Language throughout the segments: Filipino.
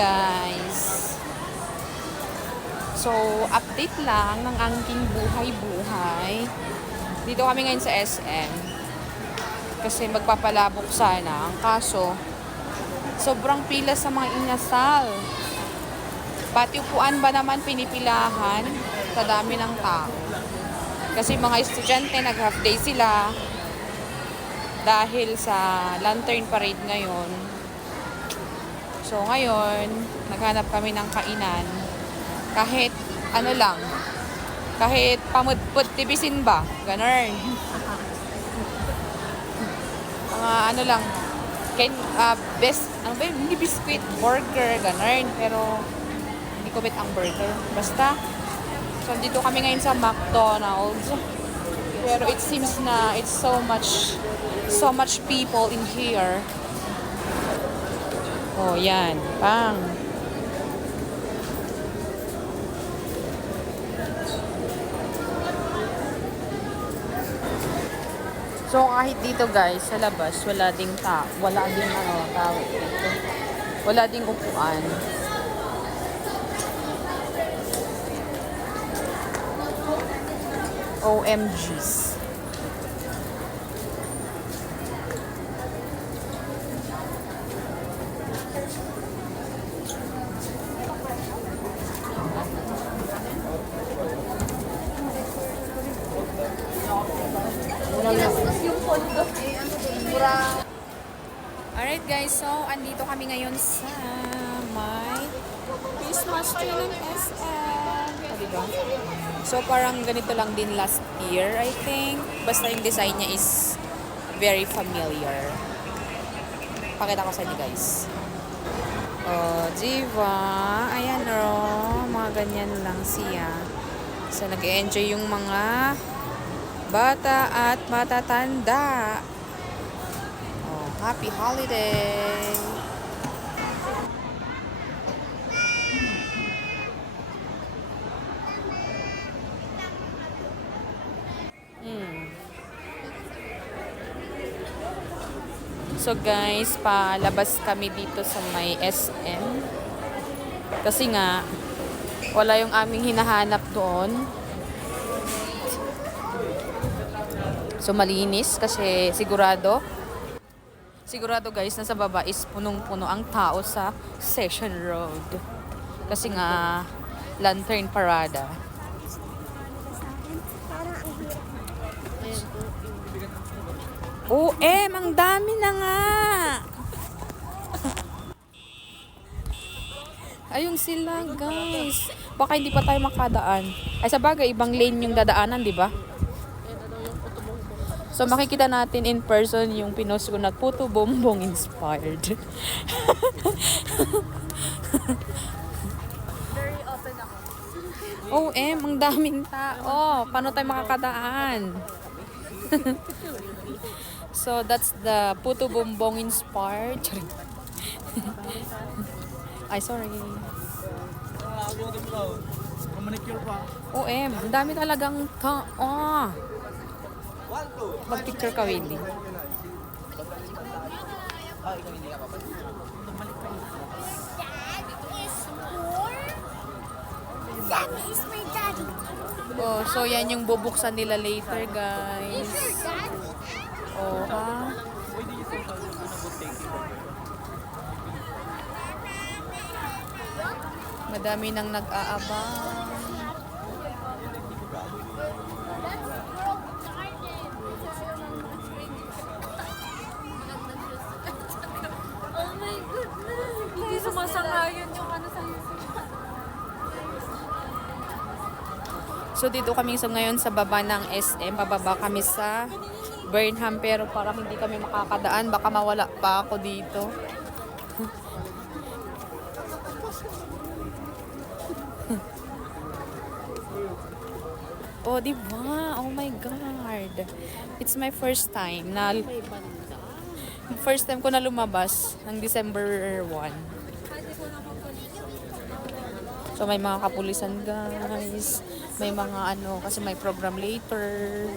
guys! So, update lang ng aking buhay-buhay. Dito kami ngayon sa SM. Kasi magpapalabok sana. Ang kaso, sobrang pila sa mga inasal. Pati upuan ba naman pinipilahan sa dami ng tao. Kasi mga estudyante, nag-half day sila. Dahil sa lantern parade ngayon. So, ngayon, naghanap kami ng kainan. Kahit, ano lang, kahit pamudput tibisin ba? Ganun. Mga ano lang, best, ano ba yun? Hindi biscuit, burger, ganun. Pero, hindi ko bet ang burger. Basta, so, dito kami ngayon sa McDonald's. Pero it seems na it's so much people in here. Oh, yan. Pang. So, kahit dito guys, sa labas, wala ding tao. Wala ding tao dito. Wala ding upuan. OMGs. Alright guys, so andito kami ngayon sa may Christmas tree ng SM. Diba? So parang ganito lang din last year, I think. Basta yung design niya is very familiar. Pakita ko sa inyo guys. Oh, diba? Ayan mga ganyan lang siya. So nag-enjoy yung mga bata at matatanda. Oh, happy holiday! So guys, palabas kami dito sa may SM. Kasi nga, wala yung aming hinahanap doon. So malinis kasi sigurado guys, nasa baba is punong-puno ang tao sa Session Road. Kasi nga, lantern parada. Ang dami na nga! Ayun sila guys. Baka hindi pa tayo makadaan. Ay sa bagay, ibang lane yung dadaanan, di ba? So makikita natin in person yung pinost ko na Puto Bombong inspired. Very open ako. Ang daming tao. Paano tayo makakadaan? So that's the Puto Bombong inspired. Ay, sorry. Ang dami talagang tao. Mag-picture ka, Wendy. That is my daddy. Oh, so yan yung bubuksan nila later, guys. Is your dad? Oh, ha? Madami nang nag-aabang. Oh my goodness. Hindi sumasangayon yung ano sa So dito kami ngayon sa baba ng SM. Bababa kami sa Burnham pero parang hindi kami makakadaan. Baka mawala pa ako dito. Oh, diba? Oh my God. It's my first time na ko na lumabas ng December 1. So may mga kapulisan guys. May mga kasi may program later.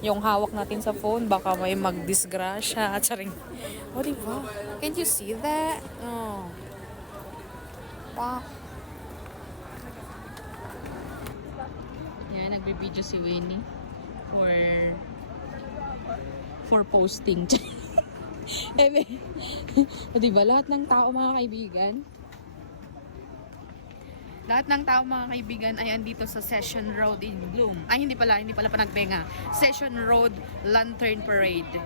yung hawak natin sa phone, baka may magdisgrasya. Charing. O, diba? Can't you see that? Oh. Wow. Yan, nagbe-video si Winnie for posting. Ebe, diba, lahat ng tao mga kaibigan, ay andito sa Session Road in Bloom. Ay, hindi pala Panagbenga. Session Road Lantern Parade.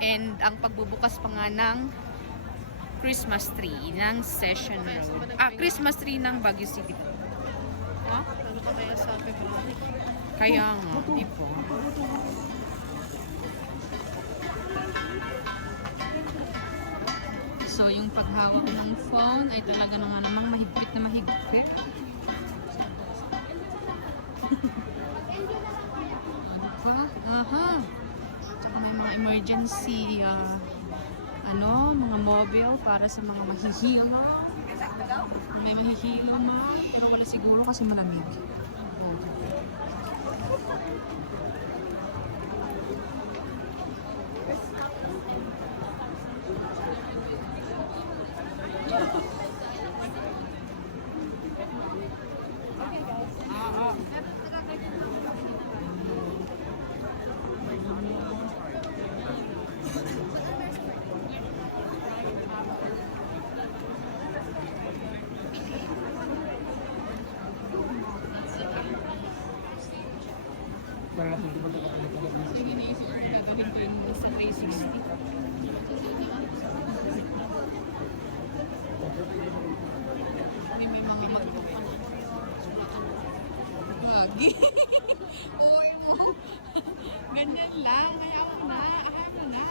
And ang pagbubukas pa nga ng Christmas tree ng Session Road. Christmas tree ng Baguio City. Ha? Kaya nga, diba? So, yung paghawak ng phone ay talaga na nga namang mahigpit na mahigpit. Diba? Aha. Tsaka may mga emergency, mga mobile para sa mga mahihila. May mahihila na. Pero wala siguro kasi malamig. Sige na isi or gagawin ko yung sa 360. May mga Lagi. Uy mo. Ganyan lang. Kaya ako na. Aham na.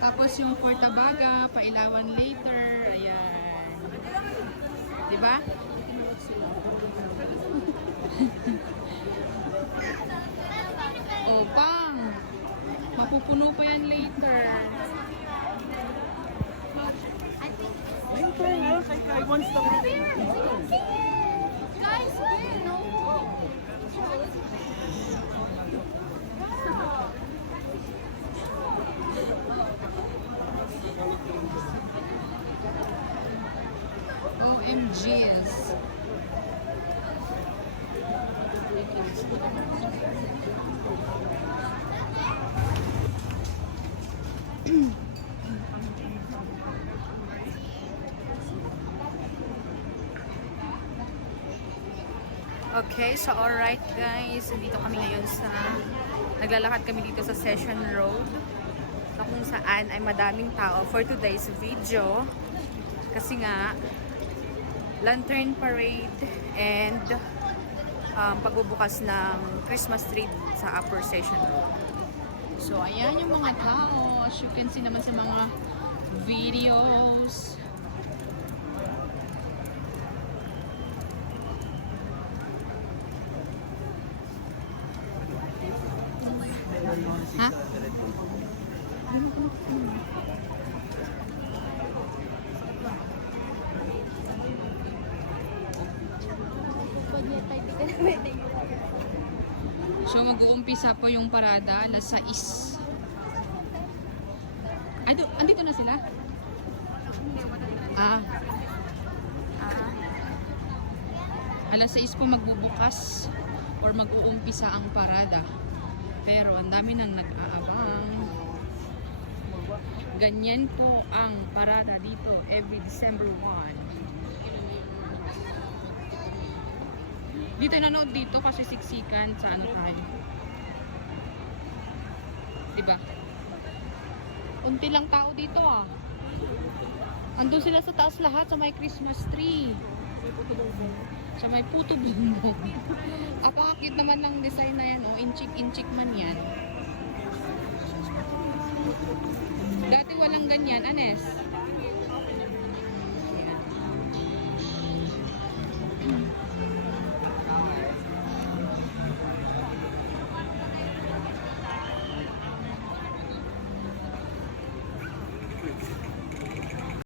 Tapos yung Portabaga, Pailawan later. Ayan. Diba? Oh, pang. Mapupuno pa yan later. Guys, no. OMGs. Okay, so alright guys, dito kami ngayon naglalakad kami dito sa Session Road na kung saan ay madaming tao for today's video kasi nga Lantern Parade and pagbubukas ng Christmas tree sa Upper Session Road. So ayan yung mga tao, as you can see naman sa mga videos. Ha? So mag-uumpisa po yung parada alas 6. Ay, andito na sila? Alas 6 po magbubukas or mag-uumpisa ang parada. Pero ang dami nang nag-aabang. Ganyan po ang parada dito every December 1. Dito nanood dito kasi siksikan sa ano tayo. Diba? Unti lang tao dito ah. Andun sila sa taas lahat sa may Christmas tree. Sa may puto bumbong. Apakakit naman ng design na yan, oh. Inchik man yan. Dati walang ganyan, Anes.